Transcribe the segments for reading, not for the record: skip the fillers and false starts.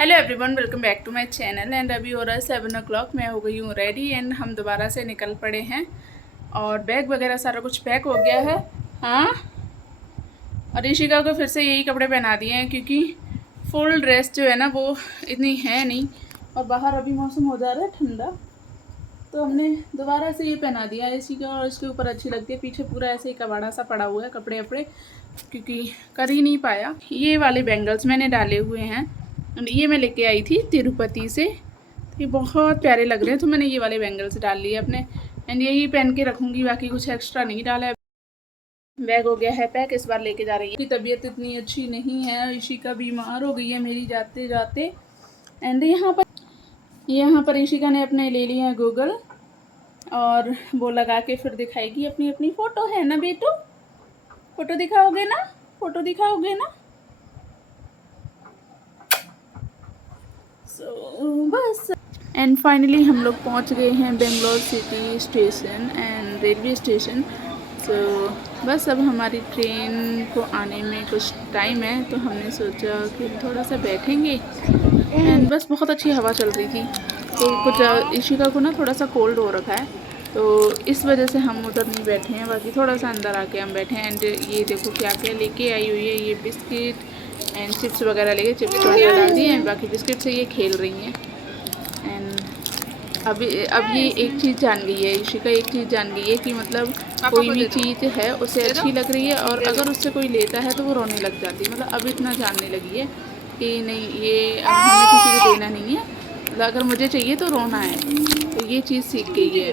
Hello everyone, welcome back to my channel. And अभी हो रहा है 7 o'clock। मैं हो गई हूँ रेडी एंड हम दोबारा से निकल पड़े हैं और बैग वगैरह सारा कुछ पैक हो गया है। हाँ, और ऋषिका को फिर से यही कपड़े पहना दिए हैं क्योंकि फुल ड्रेस जो है ना वो इतनी है नहीं और बाहर अभी मौसम हो जा रहा है ठंडा, तो हमने दोबारा से ये पहना दिया है ऋषिका और इसके ऊपर अच्छी लगती है। पीछे पूरा ऐसे ही कबाड़ा सा पड़ा हुआ है कपड़े वपड़े क्योंकि कर ही नहीं पाया। ये वाले बैंगल्स मैंने डाले हुए हैं, ये मैं लेके आई थी तिरुपति से, ये बहुत प्यारे लग रहे हैं तो मैंने ये वाले बैंगल्स डाल लिए अपने एंड यही पहन के रखूँगी, बाकी कुछ एक्स्ट्रा नहीं डाला है। बैग हो गया है पैक, इस बार लेके जा रही है। की तबीयत इतनी अच्छी नहीं है, ऋषिका बीमार हो गई है मेरी जाते जाते। एंड यहाँ पर ऋषिका ने अपने ले लिया है गूगल और वो लगा के फिर दिखाएगी अपनी अपनी फ़ोटो। है ना बेटू, फ़ोटो दिखाओगे ना, फ़ोटो दिखाओगे ना। बस एंड फाइनली हम लोग पहुंच गए हैं Bangalore city station and railway station. बस अब हमारी ट्रेन को आने में कुछ टाइम है तो हमने सोचा कि थोड़ा सा बैठेंगे एंड बस बहुत अच्छी हवा चल रही थी तो कुछ ऋषिका को ना थोड़ा सा कोल्ड हो रखा है तो इस वजह से हम उधर नहीं बैठे हैं, बाकी थोड़ा सा अंदर आके हम बैठे हैं। एंड ये देखो क्या क्या लेके आई हुई है, ये बिस्किट एंड चिप्स वगैरह लेके, चिप्स वगैरह डाल दिए एंड बाकी बिस्किट से ये खेल रही हैं। एंड अब ये एक चीज़ जान गई है ऋषिका, एक चीज़ जान गई है कि मतलब कोई भी चीज़ है उसे अच्छी लग रही है और अगर उससे कोई लेता है तो वो रोने लग जाती है। मतलब अब इतना जानने लगी है कि नहीं, ये अब हमें किसी को देना नहीं है, मतलब अगर मुझे चाहिए तो रोना है, तो ये चीज़ सीख गई है।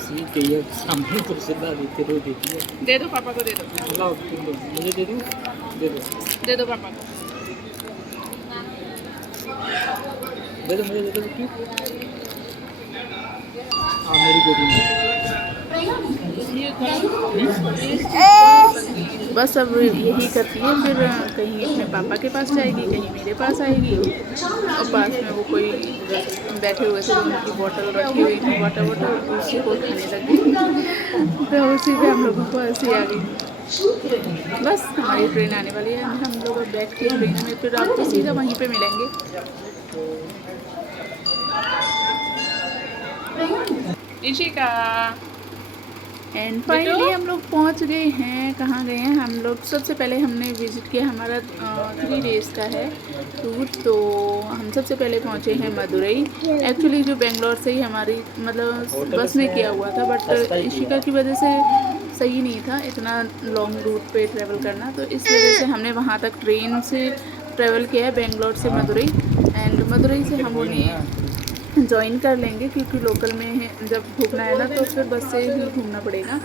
सीख गई है, सामने तो सिद्धा देते रो देती है। दे दो पापा को, दे दो, लाओ मुझे दे दो, दे दो पापा को, दे दो मुझे, दे दो क्यों? हाँ मेरी गोदी में। बस अब यही करती है, फिर कहीं अपने पापा के पास जाएगी, कहीं मेरे पास आएगी और पास में वो कोई बैठे हुए थे, उनकी बोतल रखी हुई थी, वाटर बोतल, उसी को खाने लगी तो उसी पे हम लोगों को हंसी आ गई। बस हमारी ट्रेन आने वाली है, हम लोग अब बैठ के ट्रेन में फिर आपको सीधा वहीं पे मिलेंगे। ऋषिका एंड फाइनली हम लोग पहुंच गए हैं। कहाँ गए हैं हम लोग? सबसे पहले हमने विज़िट किया, हमारा 3 डेज़ का है टूर, तो हम सबसे पहले पहुंचे हैं मदुरई। एक्चुअली जो बेंगलोर से ही हमारी मतलब बस में किया हुआ था, बट ऋषिका की वजह से सही नहीं था इतना लॉन्ग रूट पे ट्रैवल करना, तो इस वजह से हमने वहाँ तक ट्रेन से ट्रैवल किया है बेंगलोर से मदुरई। एंड मदुरई से हम उन्हें ज्वाइन कर लेंगे क्योंकि लोकल में जब घूमना है ना तो फिर बस से ही घूमना पड़ेगा।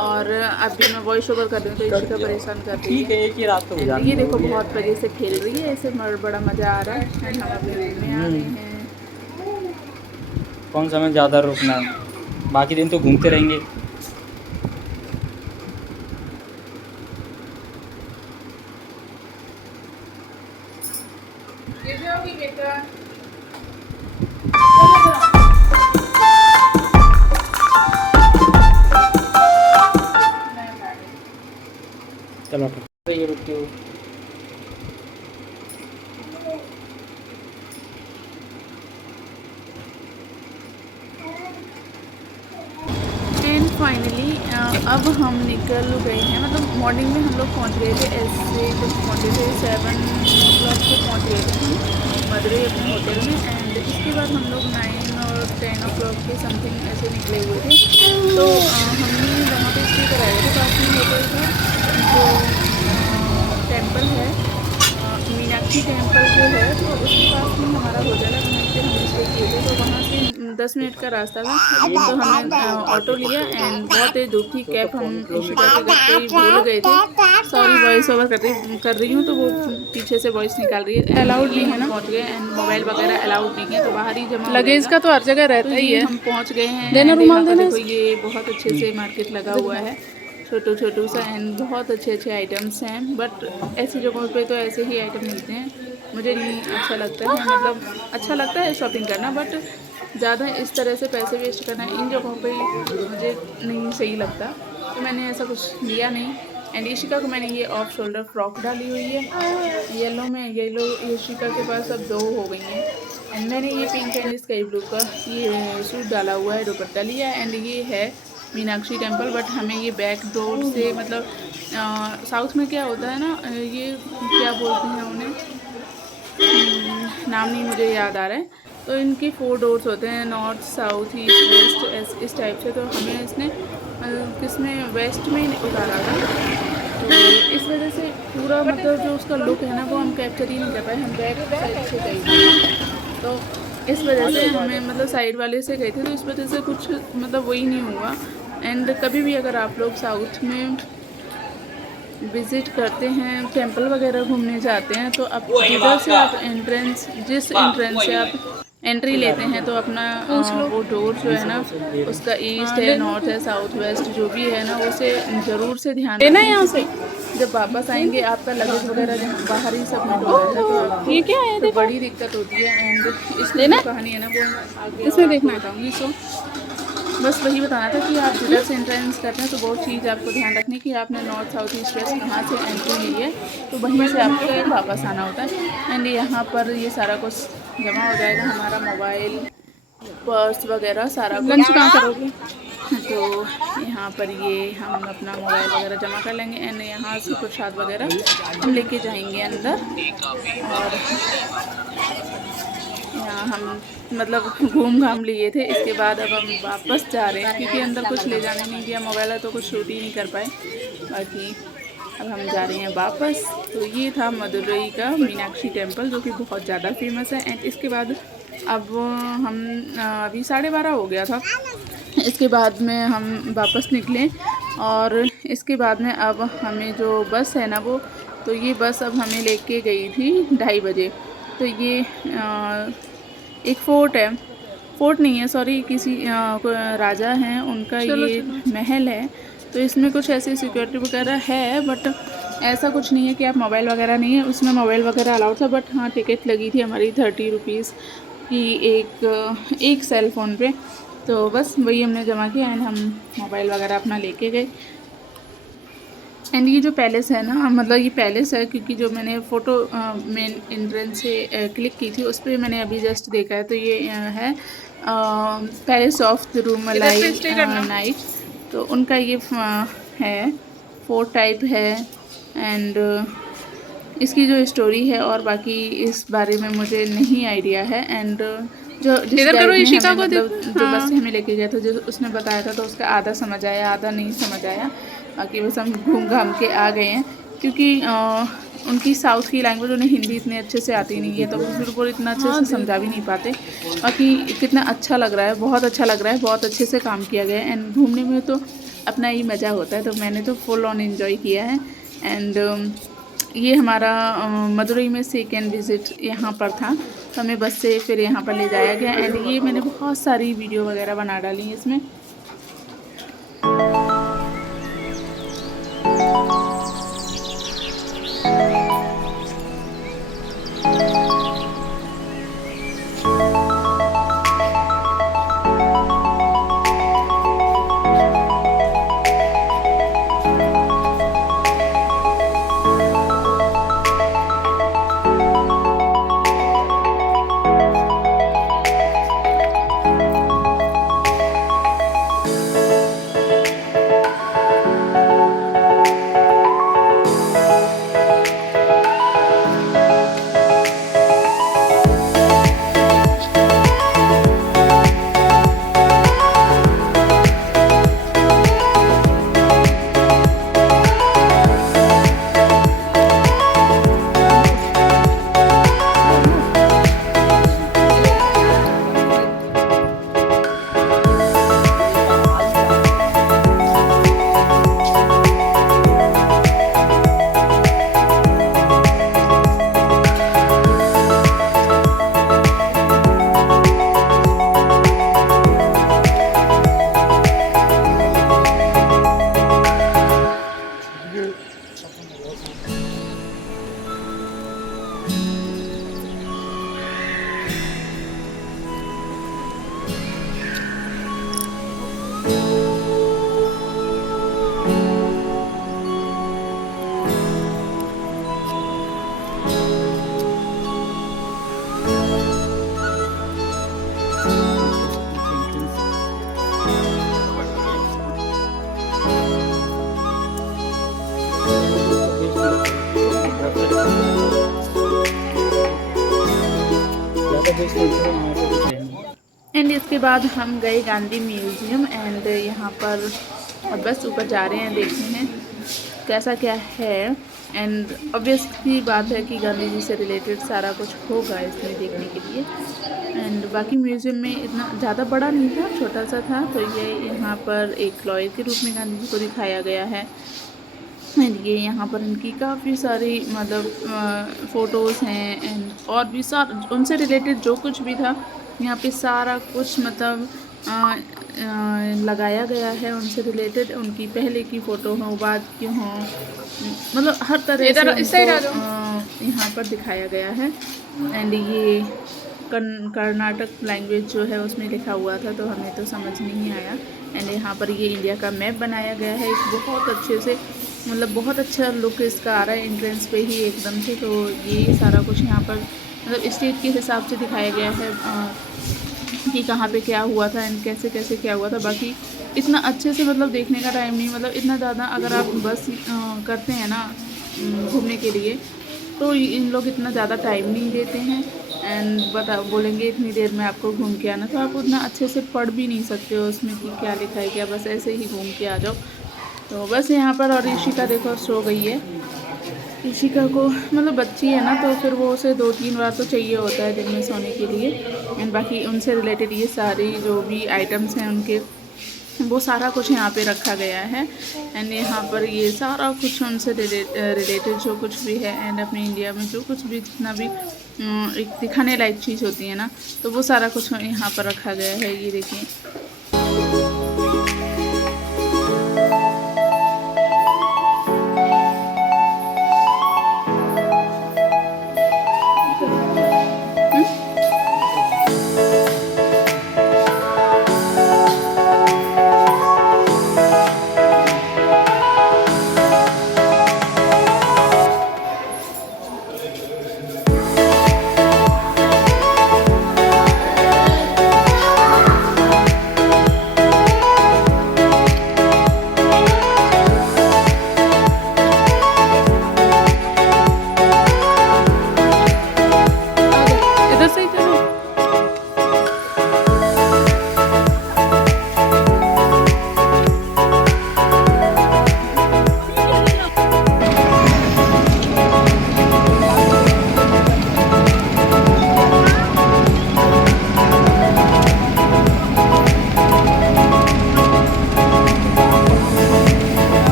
और अभी मैं वॉइस ओवर कर रही हूँ तो ऋषिका परेशान कर रही है। एक ही रात तो ये देखो बहुत मज़े से खेल रही है, ऐसे बड़ा मज़ा आ रहा है। एंड हम अपने रूम में आ गए हैं। कौन सा में ज़्यादा रुकना, बाकी दिन तो घूमते रहेंगे। बेटा चलो ये रुकती हो। एंड फाइनली अब हम निकल गए हैं, मतलब मॉर्निंग में हम लोग पहुंच गए थे, ऐसे कुछ पहुंचे थे 7 o'clock को पहुंच गए थे मदुरई अपने होटल में। एंड इसके बाद हम लोग 9 और 10 o'clock के समथिंग ऐसे निकले हुए थे, तो हमने वहाँ पे स्टे कराया था। पास में होटल था जो टेम्पल है, मीनाक्षी टेम्पल जो है, तो उसके पास में हमारा होटल है, वहीं पे हम स्टे किए थे। तो वहाँ से 10 मिनट का रास्ता था, तो हमने ऑटो लिया एंड बहुत तेज धूप थी, कैब हम ऋषिका के घर पे ही भूल गए थे। सॉरी, वॉइस ओवर कर रही हूँ तो वो पीछे से वॉइस निकाल रही है। अलाउड नहीं है ना, पहुँच गए एंड मोबाइल वगैरह अलाउड नहीं है, तो बाहर ही जमा लगेज का तो हर जगह रहता ही है। हम पहुँच गए हैं। देना रुमाल देना। देखो ये बहुत अच्छे से मार्केट लगा हुआ है, छोटू सा, एंड बहुत अच्छे आइटम्स हैं, बट ऐसी जगहों पे तो ऐसे ही आइटम मिलते हैं। मुझे नहीं अच्छा लगता है, मतलब अच्छा लगता है शॉपिंग करना, बट ज़्यादा इस तरह से पैसे वेस्ट करना इन जगहों पे मुझे नहीं सही लगता, तो मैंने ऐसा कुछ लिया नहीं। एंड यशिका को मैंने ये ऑफ शोल्डर फ्रॉक डाली हुई है येलो में। येलो यशिका के पास अब 2 हो गई हैं। एंड मैंने ये पिंक एंड स्काई ब्लू का ये सूट डाला हुआ है, दुपट्टा लिया है। एंड ये है मीनाक्षी टेम्पल, बट हमें ये बैक डोर से मतलब साउथ में क्या होता है ना, ये क्या बोलते हैं उन्हें, नाम नहीं मुझे याद आ रहा है। तो इनके 4 डोर्स होते हैं, नॉर्थ साउथ ईस्ट वेस्ट, इस टाइप से। तो हमें इसने किस में वेस्ट में उतारा था, तो इस वजह से पूरा मतलब जो उसका लुक है ना वो हम कैप्चर ही नहीं कर पाए। हम बैक साइड से गए थे, तो इस वजह से हमें मतलब साइड वाले से गए थे, तो इस वजह से कुछ मतलब वही नहीं हुआ। एंड कभी भी अगर आप लोग साउथ में विज़िट करते हैं, टेंपल वगैरह घूमने जाते हैं, तो आप जिधर से आप एंट्रेंस, जिस एंट्रेंस से आप एंट्री लेते हैं, तो अपना वो डोर जो है ना उसका ईस्ट है, नॉर्थ है, साउथ वेस्ट जो भी है ना, उसे ज़रूर से ध्यान देना। यहाँ से जब वापस आएंगे आपका लगेज वगैरह बाहर ही सबमिट हो जाता है, तो ये क्या है, तो बड़ी दिक्कत होती है। एंड इसलिए ना कहानी है ना वो आगे इसमें देखना चाहूँगी। सो बस वही बताना था कि आप जिधर से एंट्रेंस करते हैं तो बहुत चीज़ आपको ध्यान रखनी कि आपने नॉर्थ साउथ ईस्ट वेस्ट कहाँ से एंट्री ली है, तो वहीं से आपको वापस आना होता है। एंड यहाँ पर ये सारा कुछ जमा हो जाएगा, हमारा मोबाइल, पर्स वगैरह सारा कुछ। लंच कहाँ करोगे? तो यहाँ पर ये हम अपना मोबाइल वगैरह जमा कर लेंगे। एंड यहाँ से प्रसाद वगैरह हम लेके जाएंगे अंदर। और यहाँ हम मतलब घूम घाम लिए थे, इसके बाद अब हम वापस जा रहे हैं, क्योंकि अंदर कुछ ले जाने नहीं दिया, मोबाइल है तो कुछ शूट ही नहीं कर पाए। बाकी अब हम जा रहे हैं वापस। तो ये था मदुरई का मीनाक्षी टेम्पल, जो कि बहुत ज़्यादा फेमस है। एंड इसके बाद अब हम अभी 12:30 हो गया था, इसके बाद में हम वापस निकले। और इसके बाद में अब हमें जो बस है ना वो, तो ये बस अब हमें लेके गई थी 2:30 बजे। तो ये एक फोर्ट है, फोर्ट नहीं है सॉरी, किसी राजा हैं उनका ये महल है। तो इसमें कुछ ऐसी सिक्योरिटी वगैरह है, बट ऐसा कुछ नहीं है कि आप मोबाइल वगैरह नहीं है उसमें, मोबाइल वगैरह अलाउड था। बट हाँ, टिकट लगी थी हमारी 30 रुपीज़ की एक सेल फ़ोन पे। तो बस वही हमने जमा किया एंड हम मोबाइल वगैरह अपना लेके गए। एंड ये जो पैलेस है ना, मतलब ये पैलेस है क्योंकि जो मैंने फ़ोटो मेन एंट्रेंस से क्लिक की थी उस पर मैंने अभी जस्ट देखा है। तो ये है पैलेस ऑफ द रूमलाई नाइट, तो उनका ये है, फोर्ट टाइप है। एंड इसकी जो स्टोरी है और बाकी इस बारे में मुझे नहीं आइडिया है। एंड जो जिस गाइड ने हमें मतलब जो बस से हमें लेके गया था, जो उसने बताया था, तो उसका आधा समझ आया, आधा नहीं समझ आया। बाकी बस हम घूम घाम के आ गए हैं, क्योंकि उनकी साउथ की लैंग्वेज उन्हें हिंदी इतने अच्छे से आती नहीं है, तो वो बिल्कुल इतना अच्छे से समझा भी नहीं पाते। बाकी कितना अच्छा लग रहा है, बहुत अच्छा लग रहा है, बहुत अच्छे से काम किया गया है। एंड घूमने में तो अपना ही मज़ा होता है, तो मैंने तो फुल ऑन एंजॉय किया है। एंड ये हमारा मदुरई में सेकेंड विज़िट यहाँ पर था, तो हमें बस से फिर यहाँ पर ले जाया गया। एंड ये मैंने बहुत सारी वीडियो वगैरह बना डाली हैं इसमें। ऑफिस में थे, वहाँ पे कुछ है नहीं। एंड इसके बाद हम गए गांधी म्यूज़ियम एंड यहाँ पर और बस ऊपर जा रहे हैं, देखते हैं कैसा क्या है। एंड ऑब्वियस की बात है कि गांधी जी से रिलेटेड सारा कुछ होगा इसमें देखने के लिए। एंड बाकी म्यूज़ियम में इतना ज़्यादा बड़ा नहीं था, छोटा सा था। तो ये यहाँ पर एक लॉयर के रूप में गांधी जी को दिखाया गया है। एंड ये यहाँ पर इनकी काफ़ी सारी मतलब फ़ोटोज़ हैं एंड और भी सारा उनसे रिलेटेड जो कुछ भी था यहाँ पे सारा कुछ मतलब लगाया गया है उनसे रिलेटेड। उनकी पहले की फ़ोटो हो, बाद की हो, मतलब हर तरह से उनको यहाँ पर दिखाया गया है। एंड ये कर्नाटक लैंग्वेज जो है उसमें लिखा हुआ था, तो हमें तो समझ नहीं आया। एंड यहाँ पर ये इंडिया का मैप बनाया गया है एक बहुत अच्छे से, मतलब बहुत अच्छा लुक इसका आ रहा है एंट्रेंस पे ही एकदम से। तो ये सारा कुछ यहाँ पर मतलब स्टेट के हिसाब से दिखाया गया है कि कहाँ पे क्या हुआ था एंड कैसे कैसे क्या हुआ था। बाकी इतना अच्छे से मतलब देखने का टाइम नहीं, मतलब इतना ज़्यादा अगर आप बस करते हैं ना घूमने के लिए, तो इन लोग इतना ज़्यादा टाइम नहीं देते हैं एंड बोलेंगे इतनी देर में आपको घूम के आना, तो आप उतना अच्छे से पढ़ भी नहीं सकते हो उसमें कि क्या लिखा है क्या, बस ऐसे ही घूम के आ जाओ। तो बस यहाँ पर और ऋषिका देखो सो गई है। ऋषिका को मतलब बच्ची है ना, तो फिर वो उसे 2-3 बार तो चाहिए होता है दिन में सोने के लिए। एंड बाकी उनसे रिलेटेड ये सारी जो भी आइटम्स हैं उनके, वो सारा कुछ यहाँ पे रखा गया है। एंड यहाँ पर ये सारा कुछ उनसे रिलेटेड जो कुछ भी है एंड अपने इंडिया में जो कुछ भी जितना भी एक दिखाने लायक चीज़ होती है ना, तो वो सारा कुछ यहाँ पर रखा गया है। ये देखिए